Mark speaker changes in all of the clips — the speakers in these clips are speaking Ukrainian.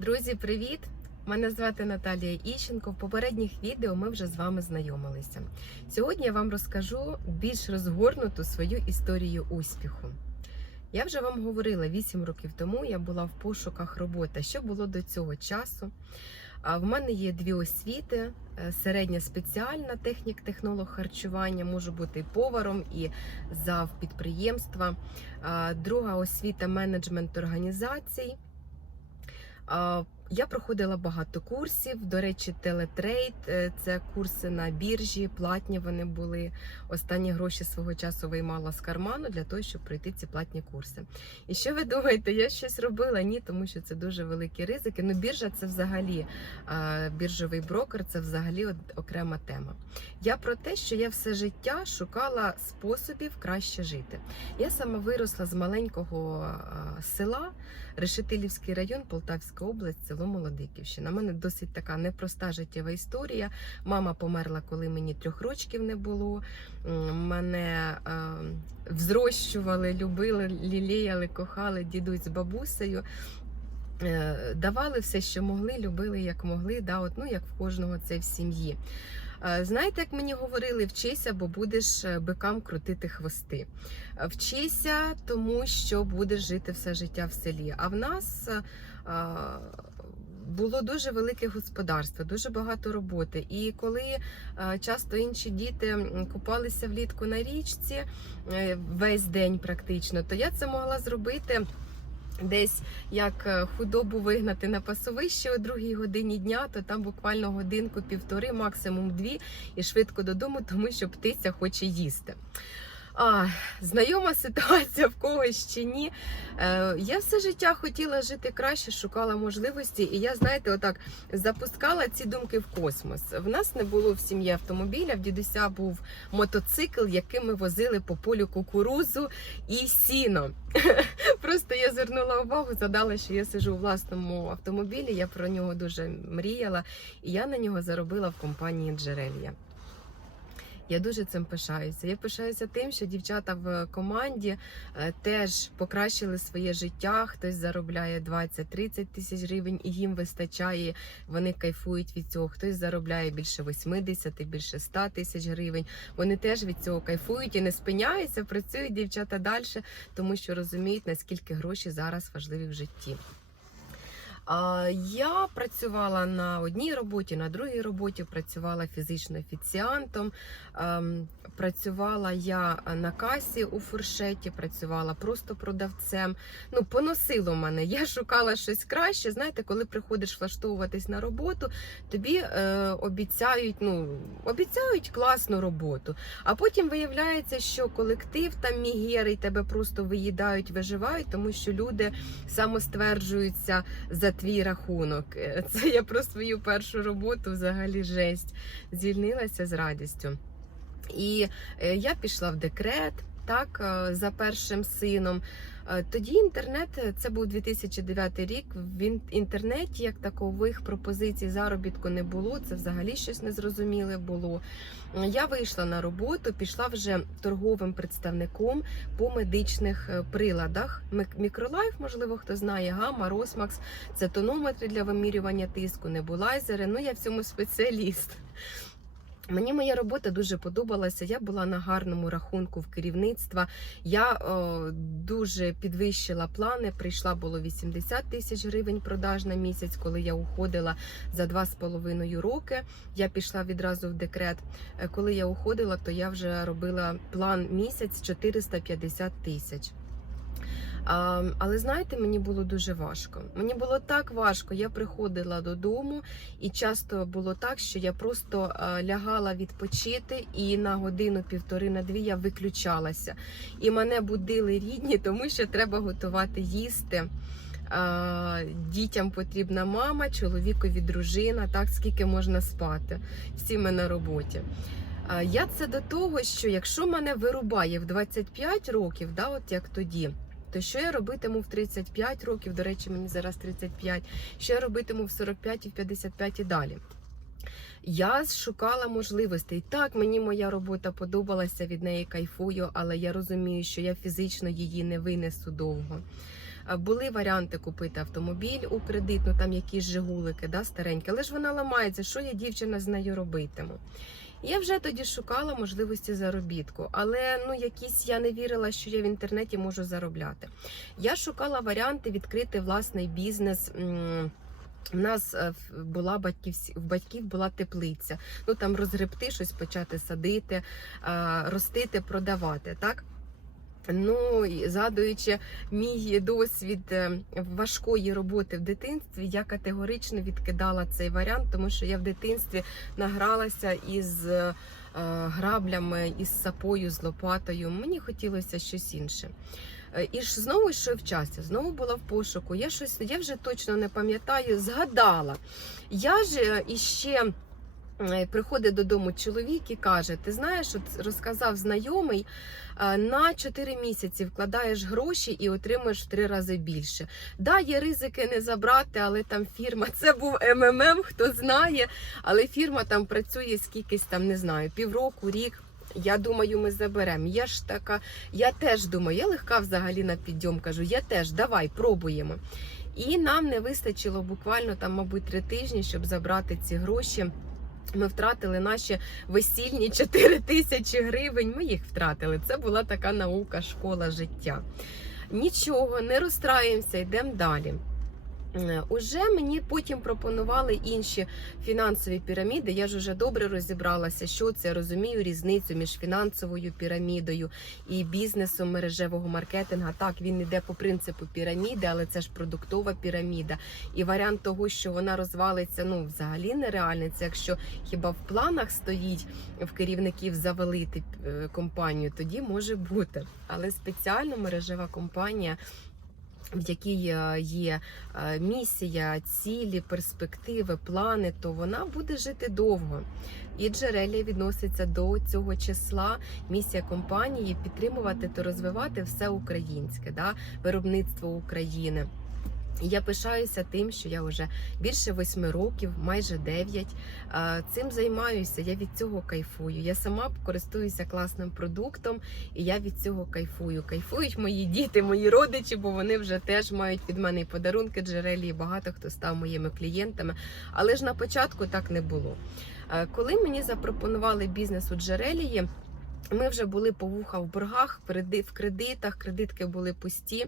Speaker 1: Друзі, привіт! Мене звати Наталія Іщенко. В попередніх відео ми вже з вами знайомилися. Сьогодні я вам розкажу більш розгорнуту свою історію успіху. Я вже вам говорила 8 років тому. Я була в пошуках роботи. Що було до цього часу? В мене є дві освіти: Е, середня спеціальна технік-технолог харчування, можу бути і поваром, і зав підприємства. Друга освіта менеджмент організацій. uh, Я проходила багато курсів. До речі, телетрейд це курси на біржі, платні вони були. Останні гроші свого часу виймала з карману для того, щоб пройти ці платні курси. І що ви думаєте, я щось робила? Ні, тому що це дуже великі ризики. Ну, біржа це взагалі біржовий брокер, це взагалі окрема тема. Я про те, що я все життя шукала способів краще жити. Я саме виросла з маленького села. Решетилівський район, Полтавська область, село Молодиківщина. У мене досить така непроста життєва історія. Мама померла, коли мені трьох рочків не було. Мене е, взрощували, любили, лілеяли, кохали дідусь з бабусею. Е, Давали все, що могли, любили як могли. Да, от, ну, як в кожного це в сім'ї. Е, Знаєте, як мені говорили, вчися, бо будеш е, бикам крутити хвости. Вчися, тому що будеш жити все життя в селі. А в нас було дуже велике господарство, дуже багато роботи. І коли е, часто інші діти купалися влітку на річці е, весь день практично, то я це могла зробити. Десь як е, худобу вигнати на пасовище о другій годині дня, то там буквально годинку, півтори, максимум дві, і швидко додому, тому що птиця хоче їсти. А, знайома ситуація в когось чи ні. Е, я все життя хотіла жити краще, шукала можливості, і я, знаєте, отак запускала ці думки в космос. В нас не було в сім'ї автомобіля, в дідуся був мотоцикл, яким ми возили по полю кукурузу і сіно. Просто я звернула увагу, згадала, що я сижу у власному автомобілі. Я про нього дуже мріяла, і я на нього заробила в компанії Джерелья. Я дуже цим пишаюся. Я пишаюся тим, що дівчата в команді е, теж покращили своє життя. Хтось заробляє 20-30 тисяч гривень, і їм вистачає. Вони кайфують від цього. Хтось заробляє більше 80, більше 100 тисяч гривень. Вони теж від цього кайфують і не спиняються, працюють дівчата далі, тому що розуміють, наскільки гроші зараз важливі в житті. Я працювала на одній роботі, на другій роботі працювала фізично офіціантом. Ем, Працювала я на касі у фуршеті, працювала просто продавцем. Ну, поносило мене. Я шукала щось краще. Знаєте, коли приходиш влаштовуватись на роботу, тобі е, обіцяють, ну, обіцяють класну роботу. А потім виявляється, що колектив там мігери, тебе просто виїдають, виживають, тому що люди самостверджуються за твій рахунок. Е, Це я про свою першу роботу взагалі жесть. Звільнилася з радістю. І е, я пішла в декрет. Так, е, за першим сином. Е, Тоді інтернет, е, це був 2009 рік. В інтернеті як такових пропозицій заробітку не було. Це взагалі щось незрозуміле було. Е, Я вийшла на роботу, пішла вже торговим представником по медичних приладах. Мікролайф, можливо, хто знає, гама, Росмакс, це тонометри для вимірювання тиску, небулайзери. Ну я в цьому спеціаліст. Мені моя робота дуже подобалася. Я була на гарному рахунку в керівництва. Я о, дуже підвищила плани. Прийшла було 80 тисяч гривень продаж на місяць, коли я уходила за два з половиною роки. Я пішла відразу в декрет. Е, Коли я уходила, то я вже робила план місяць 450 тисяч. Але знаєте, мені було дуже важко. Мені було так важко. Я приходила додому, і часто було так, що я просто лягала відпочити, і на годину-півтори на дві я виключалася. І мене будили рідні, тому що треба готувати їсти. Дітям потрібна мама, чоловікові дружина, так скільки можна спати. Всі ми на роботі. Я це до того, що якщо мене вирубає в 25 років, да, от як тоді. То що я робитиму в 35 років, до речі, мені зараз 35, що я робитиму в 45 і в 55 і далі. Я шукала можливостей. Так, мені моя робота подобалася, від неї кайфую, але я розумію, що я фізично її не винесу довго. Були варіанти купити автомобіль у кредит, ну там якісь жигулики, да, старенькі, але ж вона ламається. Що я дівчина з нею робитиму? Я вже тоді шукала можливості заробітку, але ну якісь я не вірила, що я в інтернеті можу заробляти. Я шукала варіанти відкрити власний бізнес. У нас е, була батьків, в батьків була теплиця. Ну там розгребти, щось почати садити, ростити, продавати. Так. Ну, і згадуючи мій досвід е, важкої роботи в дитинстві, я категорично відкидала цей варіант, тому що я в дитинстві награлася із е, граблями, із сапою, з лопатою. Мені хотілося щось інше. Е, І ж знову йшов час, я знову була в пошуку. Я щось, я вже точно не пам'ятаю, згадала. Я ж іще. Е, Приходить додому чоловік і каже: Ти знаєш, от розказав знайомий, е, на 4 місяці вкладаєш гроші і отримуєш в 3 рази більше. Да, є ризики не забрати, але там фірма, це був МММ, хто знає, але фірма там працює скількись там, не знаю, півроку, рік. Я думаю, ми заберемо. Я ж така, я теж думаю, я легка взагалі на підйом кажу, я теж давай, пробуємо. І нам не вистачило буквально там, мабуть, три тижні, щоб забрати ці гроші. Ми втратили наші весільні 4 тисячі гривень. Ми їх втратили. Це була така наука, школа життя. Нічого, не розстраємося, йдемо далі. Е, Уже мені потім пропонували інші фінансові піраміди. Я ж уже добре розібралася, що це розумію різницю між фінансовою пірамідою і бізнесом мережевого маркетинга. Так, він йде по принципу піраміди, але це ж продуктова піраміда. І варіант того, що вона розвалиться, ну взагалі нереальний. Це якщо хіба в планах стоїть в керівників завалити е, компанію, тоді може бути. Але спеціально мережева компанія в якій е, є е, місія, цілі, перспективи, плани, то вона буде жити довго. І джерелі відноситься до цього числа. Місія компанії підтримувати та розвивати все українське, да? виробництво України. Я пишаюся тим, що я вже більше восьми років, майже дев'ять. Цим займаюся. Я від цього кайфую. Я сама користуюся класним продуктом, і я від цього кайфую. Кайфують мої діти, мої родичі, бо вони вже теж мають від мене і подарунки джерелі. і Багато хто став моїми клієнтами. Але ж на початку так не було. Коли мені запропонували бізнес у джерелії. Ми вже були по вуха в боргах, в кредитах, кредитки були пусті.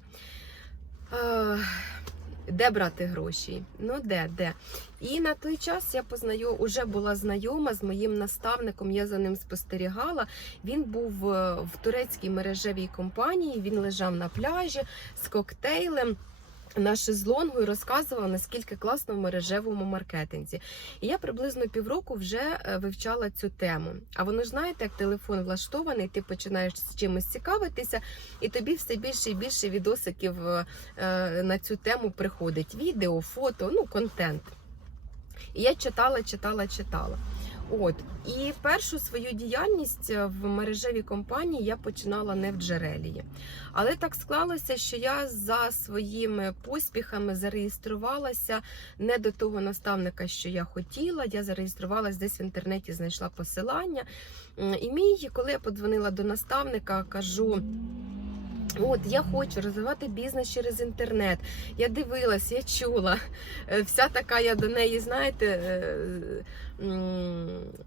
Speaker 1: Де брати гроші? Ну де, де? І на той час я познаю, уже була знайома з моїм наставником. Я за ним спостерігала. Він був е, в турецькій мережевій компанії. Він лежав на пляжі з коктейлем. На шезлонгу і розказував, наскільки класно в мережевому маркетинзі. І я приблизно півроку вже е, вивчала цю тему. А воно ж знаєте, як телефон влаштований, ти починаєш з чимось цікавитися, і тобі все більше і більше відосиків е, е, на цю тему приходить. Відео, фото, ну контент. І я читала, читала, читала. От і першу свою діяльність е, в мережевій компанії я починала не в джерелії. Але так склалося, що я за своїми поспіхами зареєструвалася не до того наставника, що я хотіла. Я зареєструвалася десь в інтернеті, знайшла посилання. І мій, коли я подзвонила до наставника, кажу. От я хочу розвивати бізнес через інтернет. Я дивилась, я чула. Е, Вся така я до неї, знаєте, е,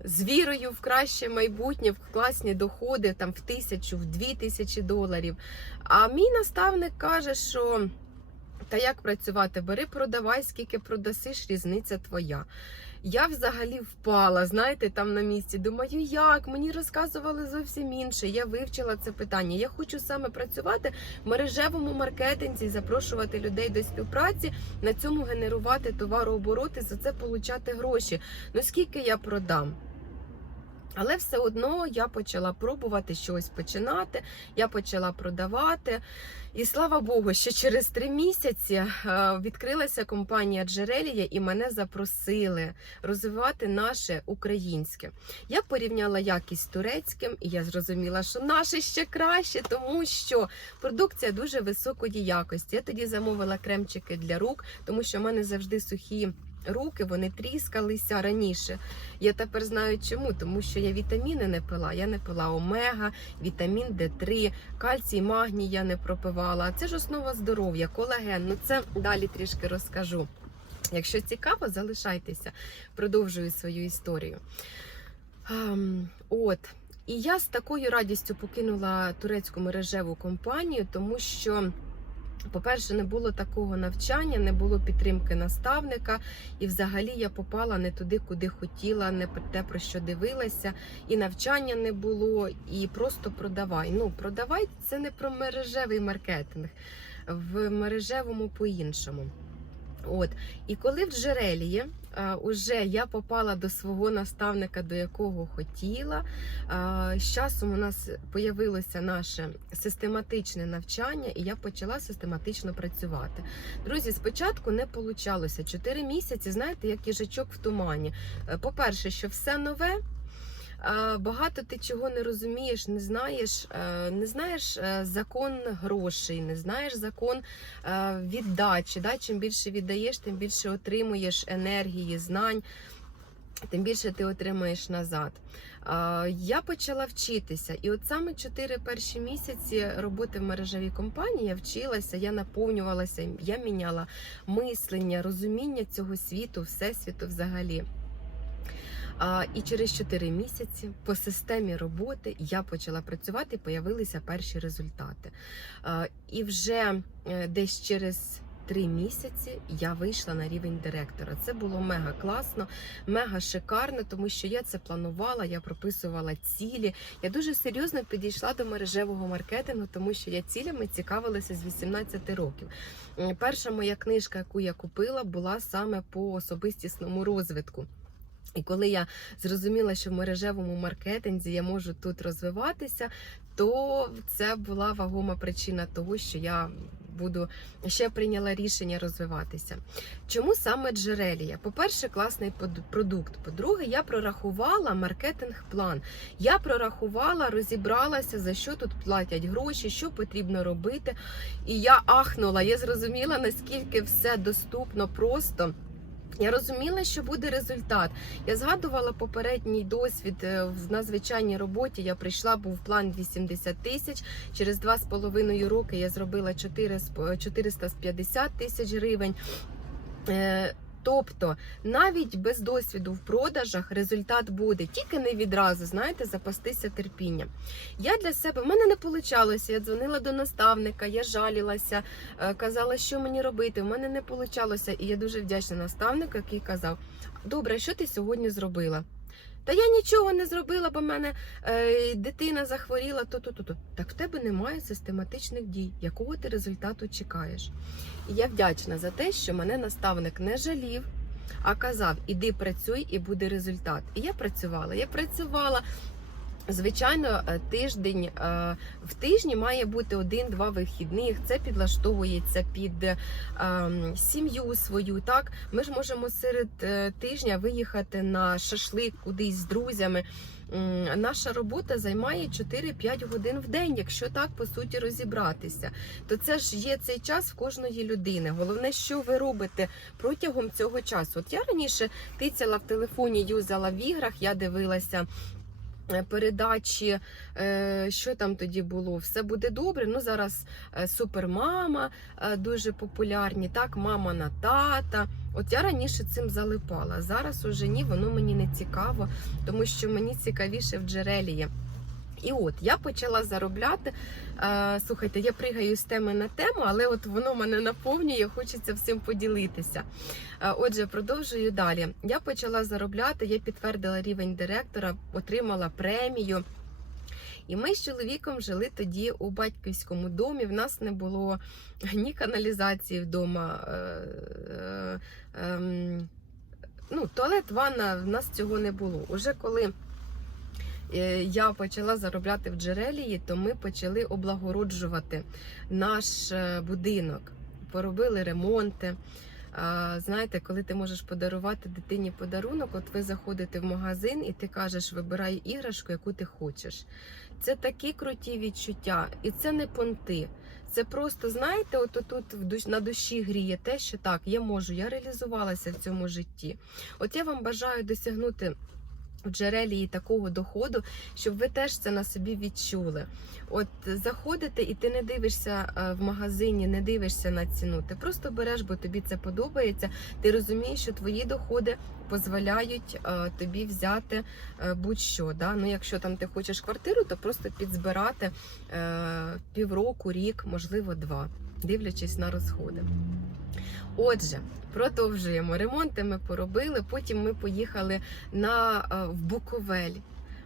Speaker 1: з вірою в краще майбутнє, в класні доходи, там в тисячу, в дві тисячі доларів. А мій наставник каже, що та як працювати? Бери, продавай, скільки продасиш, різниця твоя. Я взагалі впала, знаєте, там на місці. Думаю, як мені розказували зовсім інше. Я вивчила це питання. Я хочу саме працювати в мережевому маркетинзі, запрошувати людей до співпраці, на цьому генерувати товарообороти, за це получати гроші. Ну скільки я продам? Але все одно я почала пробувати щось починати, я почала продавати. І слава Богу, ще через три місяці е, відкрилася компанія Джерелія і мене запросили розвивати наше українське. Я порівняла якість турецьким, і я зрозуміла, що наше ще краще, тому що продукція дуже високої якості. Я тоді замовила кремчики для рук, тому що в мене завжди сухі руки, вони тріскалися раніше. Я тепер знаю чому, тому що я вітаміни не пила. Я не пила омега, вітамін Д3, кальцій, магній я не пропивала. Це ж основа здоров'я, колаген. Ну це далі трішки розкажу. Якщо цікаво, залишайтеся, продовжую свою історію. От. І я з такою радістю покинула турецьку мережеву компанію, тому що, по-перше, не було такого навчання, не було підтримки наставника, і взагалі я попала не туди, куди хотіла, не те, про що дивилася, і навчання не було, і просто продавай. Ну, продавай це не про мережевий маркетинг, в мережевому по-іншому. От, і коли в джерелі уже я попала до свого наставника, до якого хотіла. З часом у нас появилося наше систематичне навчання, і я почала систематично працювати. Друзі, спочатку не получалося 4 місяці, знаєте, як їжачок в тумані. Е, По-перше, що все нове. Багато ти чого не розумієш, не знаєш, е, не знаєш е, закон грошей, не знаєш закон е, віддачі. Да? Чим більше віддаєш, тим більше отримуєш енергії, знань, тим більше ти отримаєш назад. Я почала вчитися, і от саме чотири перші місяці роботи в мережевій компанії я вчилася, я наповнювалася, я міняла мислення, розуміння цього світу, всесвіту взагалі. І через 4 місяці по системі роботи я почала працювати, появилися перші результати. І вже е, десь через 3 місяці я вийшла на рівень директора. Це було мега класно, мега шикарно, тому що я це планувала, я прописувала цілі. Я дуже серйозно підійшла до мережевого маркетингу, тому що я цілями цікавилася з 18 років. Перша моя книжка, яку я купила, була саме по особистісному розвитку. І коли я зрозуміла, що в мережевому маркетинзі я можу тут розвиватися, то це була вагома причина того, що я буду ще прийняла рішення розвиватися. Чому саме джерелія? По-перше, класний продукт. По-друге, я прорахувала маркетинг-план. Я прорахувала, розібралася, за що тут платять гроші, що потрібно робити. І я ахнула, я зрозуміла, наскільки все доступно просто. Я розуміла, що буде результат. Я згадувала попередній досвід е, в на звичайній роботі. Я прийшла, був план 80 тисяч. Через два з половиною роки я зробила 4 з- 450 тисяч гривень. Тобто навіть без досвіду в продажах результат буде, тільки не відразу, знаєте, запастися терпінням. Я для себе в мене не вийшло. Я дзвонила до наставника, я жалілася, е, казала, що мені робити. В мене не вийшло. І я дуже вдячна наставнику, який казав: Добре, що ти сьогодні зробила? Та я нічого не зробила, бо в мене е, дитина захворіла, то то то то Так в тебе немає систематичних дій, якого ти результату чекаєш. І я вдячна за те, що мене наставник не жалів, а казав: іди працюй, і буде результат. І я працювала. Я працювала. Звичайно, е, тиждень е, в тижні має бути один-два вихідних. Це підлаштовується під е, ем, сім'ю свою. Так, ми ж можемо серед тижня виїхати на шашлик кудись з друзями. Наша робота займає 4-5 годин в день, якщо так по суті розібратися. То це ж є цей час в кожної людини. Головне, що ви робите протягом цього часу. От я раніше тицяла в телефоні, юзала в іграх, я дивилася. Е, Передачі, е, що там тоді було, все буде добре. Ну зараз е, супермама дуже популярні. Так, мама на тата. От я раніше цим залипала. Зараз уже ні, воно мені не цікаво, тому що мені цікавіше в джерелі є. І от я почала заробляти. Е, слухайте, я пригаю з теми на тему, але от воно мене наповнює, хочеться всім поділитися. Е, отже, продовжую далі. Я почала заробляти, я підтвердила рівень директора, отримала премію. І ми з чоловіком жили тоді у батьківському домі. В нас не було ні каналізації вдома. Е, ем, ну, туалет, ванна, в нас цього не було. Уже коли я почала заробляти в джерелії, то ми почали облагороджувати наш е, будинок. Поробили ремонти. Знаєте, коли ти можеш подарувати дитині подарунок, от ви заходите в магазин і ти кажеш, вибирай іграшку, яку ти хочеш. Це такі круті відчуття, і це не понти. Це просто, знаєте, от тут на душі гріє те, що так, я можу, я реалізувалася в цьому житті. От я вам бажаю досягнути в джерелі такого доходу, щоб ви теж це на собі відчули. От заходите і ти не дивишся е, в магазині, не дивишся на ціну. Ти просто береш, бо тобі це подобається. Ти розумієш, що твої доходи дозволяють е, тобі взяти е, будь-що. Да? Ну, якщо там ти хочеш квартиру, то просто підзбирати півроку, рік, можливо, два, дивлячись на розходи. Отже, продовжуємо. Ремонти ми поробили. Потім ми поїхали на е, в Буковель.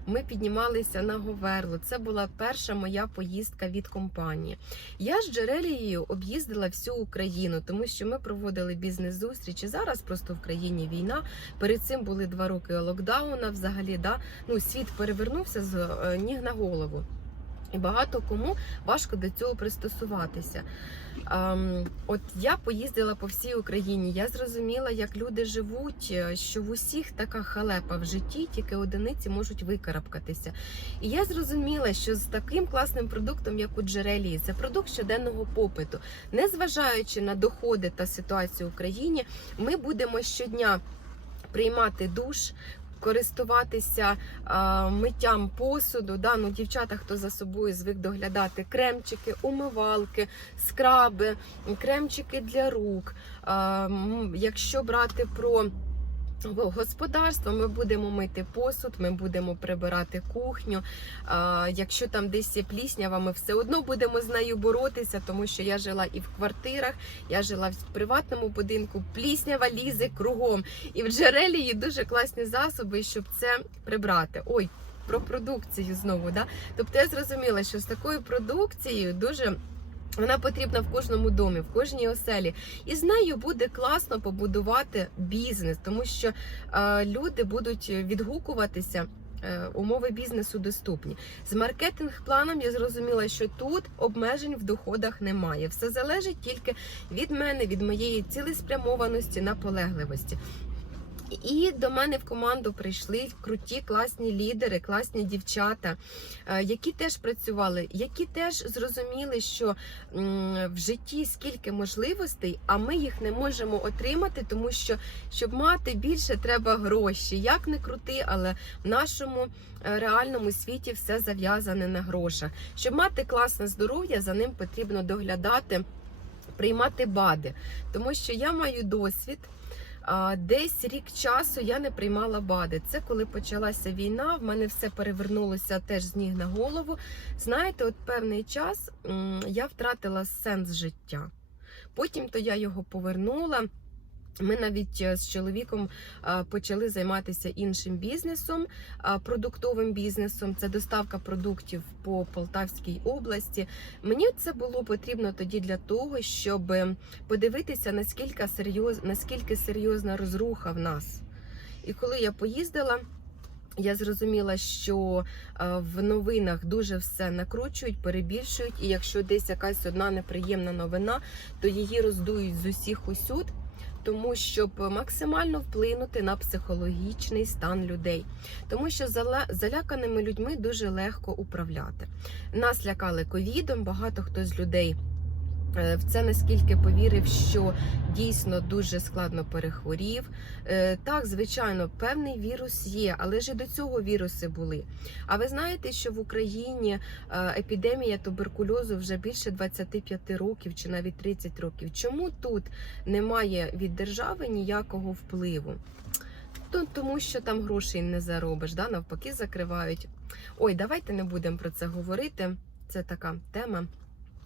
Speaker 1: Ми піднімалися на Говерло. Це була перша моя поїздка від компанії. Я з Джерелією об'їздила всю Україну, тому що ми проводили бізнес-зустрічі. Зараз просто в країні війна. Перед цим були два роки локдауна. Взагалі, да ну світ перевернувся з е, ніг на голову. І багато кому важко до цього пристосуватися. Ем, от я поїздила по всій Україні. Я зрозуміла, як люди живуть, е, що в усіх така халепа в житті, тільки одиниці можуть викарабкатися. І я зрозуміла, що з таким класним продуктом, як у Джерелії, це продукт щоденного попиту. Незважаючи на доходи та ситуацію в Україні, ми будемо щодня приймати душ. Користуватися а, миттям посуду, да? ну, дівчата, хто за собою звик доглядати кремчики, умивалки, скраби, кремчики для рук. А, якщо брати про господарство, ми будемо мити посуд, ми будемо прибирати кухню. Якщо там десь є пліснява, ми все одно будемо з нею боротися, тому що я жила і в квартирах, я жила в приватному будинку, пліснява лізе кругом. І в джерелі є дуже класні засоби, щоб це прибрати. Ой, про продукцію знову. Да? Тобто я зрозуміла, що з такою продукцією дуже. Вона потрібна в кожному домі, в кожній оселі, і з нею буде класно побудувати бізнес, тому що е, люди будуть відгукуватися. е, Умови бізнесу доступні з маркетинг-планом. Я зрозуміла, що тут обмежень в доходах немає. Все залежить тільки від мене, від моєї цілеспрямованості, наполегливості. І до мене в команду прийшли круті, класні лідери, класні дівчата, е, які теж працювали, які теж зрозуміли, що в житті скільки можливостей, а ми їх не можемо отримати, тому що щоб мати більше, треба гроші. Як не крути, але в нашому е, реальному світі все зав'язане на грошах. Щоб мати класне здоров'я, за ним потрібно доглядати, приймати БАДи, тому що я маю досвід. Десь рік часу я не приймала БАДи. Це коли почалася війна, в мене все перевернулося теж з ніг на голову. Знаєте, от певний час я втратила сенс життя. Потім то я його повернула. Ми навіть е, з чоловіком почали займатися іншим бізнесом, продуктовим бізнесом. Це доставка продуктів по Полтавській області. Мені це було потрібно тоді для того, щоб подивитися, наскільки серйоз, наскільки серйозна розруха в нас. І коли я поїздила. Я зрозуміла, що е, в новинах дуже все накручують, перебільшують, і якщо десь якась одна неприємна новина, то її роздують з усіх усюд, тому щоб максимально вплинути на психологічний стан людей. Тому що заляканими людьми дуже легко управляти. Нас лякали ковідом, багато хто з людей. Е, В це наскільки повірив, що дійсно дуже складно перехворів. Е, Так, звичайно, певний вірус є, але ж і до цього віруси були. А ви знаєте, що в Україні е, епідемія туберкульозу вже більше 25 років чи навіть 30 років. Чому тут немає від держави ніякого впливу? Ну, тому що там грошей не заробиш, да? навпаки, закривають. Ой, давайте не будемо про це говорити. Це така тема.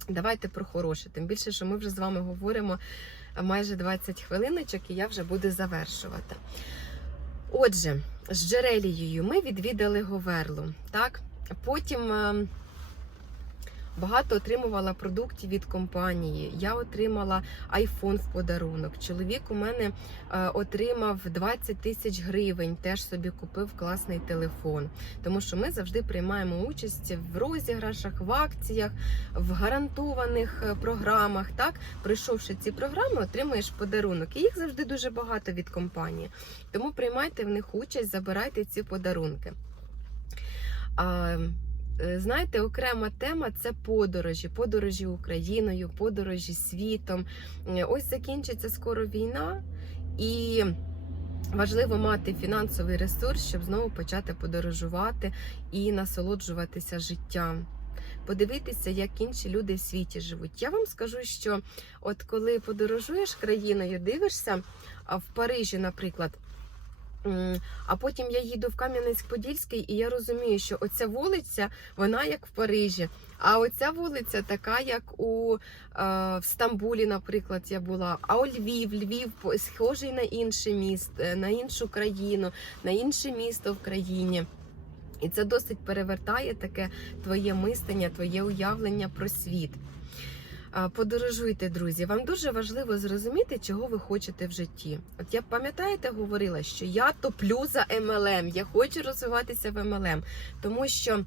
Speaker 1: Давайте про хороше. Тим більше, що ми вже з вами говоримо майже 20 хвилиночок, і я вже буду завершувати. Отже, з Джерелією ми відвідали Говерлу. Так? Потім е, багато отримувала продуктів від компанії. Я отримала айфон в подарунок. Чоловік у мене е, отримав 20 тисяч гривень, теж собі купив класний телефон. Тому що ми завжди приймаємо участь в розіграшах, в акціях, в гарантованих е, програмах. Так, пройшовши ці програми, отримуєш подарунок. І їх завжди дуже багато від компанії. Тому приймайте в них участь, забирайте ці подарунки. А, знаєте, окрема тема це подорожі, подорожі Україною, подорожі світом. Е, Ось закінчиться скоро війна, і важливо мати фінансовий ресурс, щоб знову почати подорожувати і насолоджуватися життям. Подивитися, як інші люди в світі живуть. Я вам скажу, що от коли подорожуєш країною, дивишся в Парижі, наприклад. А потім я їду в Кам'янець-Подільський, і я розумію, що оця вулиця, вона як в Парижі. А оця вулиця така, як у е, в Стамбулі, наприклад, я була. А у Львів, Львів схожий на інше місто, на іншу країну, на інше місто в країні. І це досить перевертає таке твоє мислення, твоє уявлення про світ. Подорожуйте, друзі. Вам дуже важливо зрозуміти, чого ви хочете в житті. От я пам'ятаєте, говорила, що я топлю за MLM, я хочу розвиватися в MLM, тому що.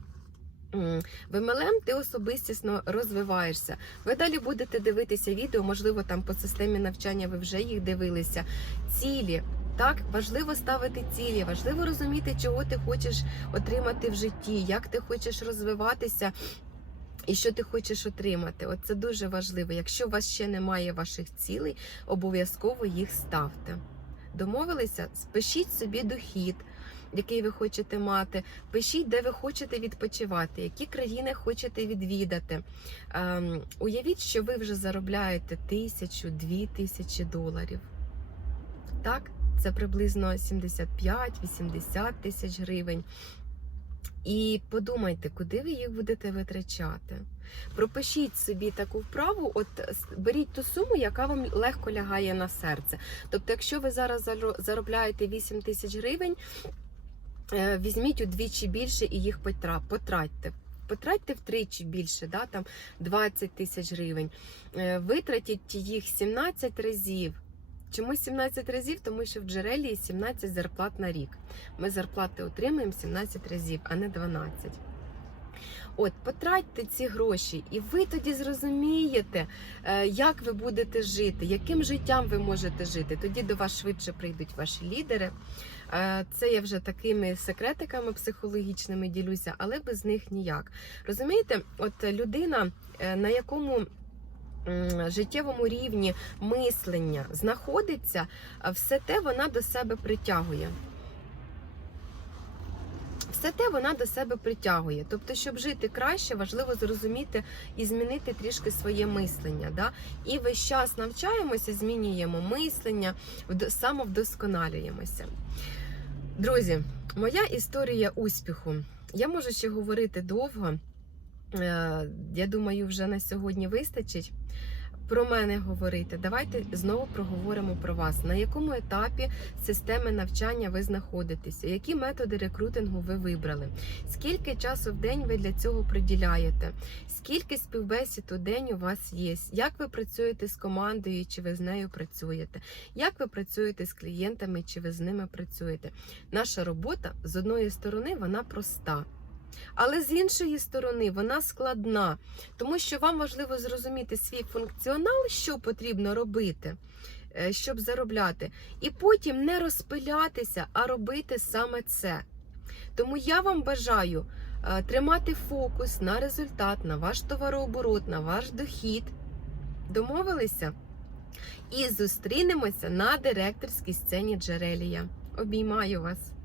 Speaker 1: В MLM ти особистісно розвиваєшся. Ви далі будете дивитися відео, можливо, там по системі навчання ви вже їх дивилися. Цілі. Так, важливо ставити цілі, важливо розуміти, чого ти хочеш отримати в житті, як ти хочеш розвиватися і що ти хочеш отримати. От це дуже важливо. Якщо у вас ще немає ваших цілей, обов'язково їх ставте. Домовилися? Спишіть собі дохід, який ви хочете мати. Пишіть, де ви хочете відпочивати, які країни хочете відвідати. Ем, уявіть, що ви вже заробляєте тисячу, дві тисячі доларів. Так, це приблизно 75-80 тисяч гривень. І подумайте, куди ви їх будете витрачати. Пропишіть собі таку вправу, от беріть ту суму, яка вам легко лягає на серце. Тобто, якщо ви зараз заробляєте 8 тисяч гривень, е, візьміть удвічі більше і їх потра- потратьте. Потратьте втричі більше, да, там 20 тисяч гривень. Е, Витратіть їх 17 разів. Чому 17 разів? Тому що в джерелі 17 зарплат на рік. Ми зарплати отримуємо 17 разів, а не 12. От, потратьте ці гроші, і ви тоді зрозумієте, е, як ви будете жити, яким життям ви можете жити. Тоді до вас швидше прийдуть ваші лідери. Е, Це я вже такими секретиками психологічними ділюся, але без них ніяк. Розумієте, от людина, е, на якому життєвому рівні мислення знаходиться, все те вона до себе притягує. Все те вона до себе притягує. Тобто, щоб жити краще, важливо зрозуміти і змінити трішки своє мислення. Да? І весь час навчаємося, змінюємо мислення, самовдосконалюємося. Друзі, моя історія успіху. Я можу ще говорити довго. Е, Я думаю, вже на сьогодні вистачить про мене говорити. Давайте знову проговоримо про вас. На якому етапі системи навчання ви знаходитеся? Які методи рекрутингу ви вибрали? Скільки часу в день ви для цього приділяєте? Скільки співбесід у день у вас є? Як ви працюєте з командою, чи ви з нею працюєте? Як ви працюєте з клієнтами, чи ви з ними працюєте? Наша робота з одної сторони вона проста. Але з іншої сторони вона складна, тому що вам важливо зрозуміти свій функціонал, що потрібно робити, е, щоб заробляти, і потім не розпилятися, а робити саме це. Тому я вам бажаю е, тримати фокус на результат, на ваш товарооборот, на ваш дохід. Домовилися? І зустрінемося на директорській сцені Джерелія. Обіймаю вас!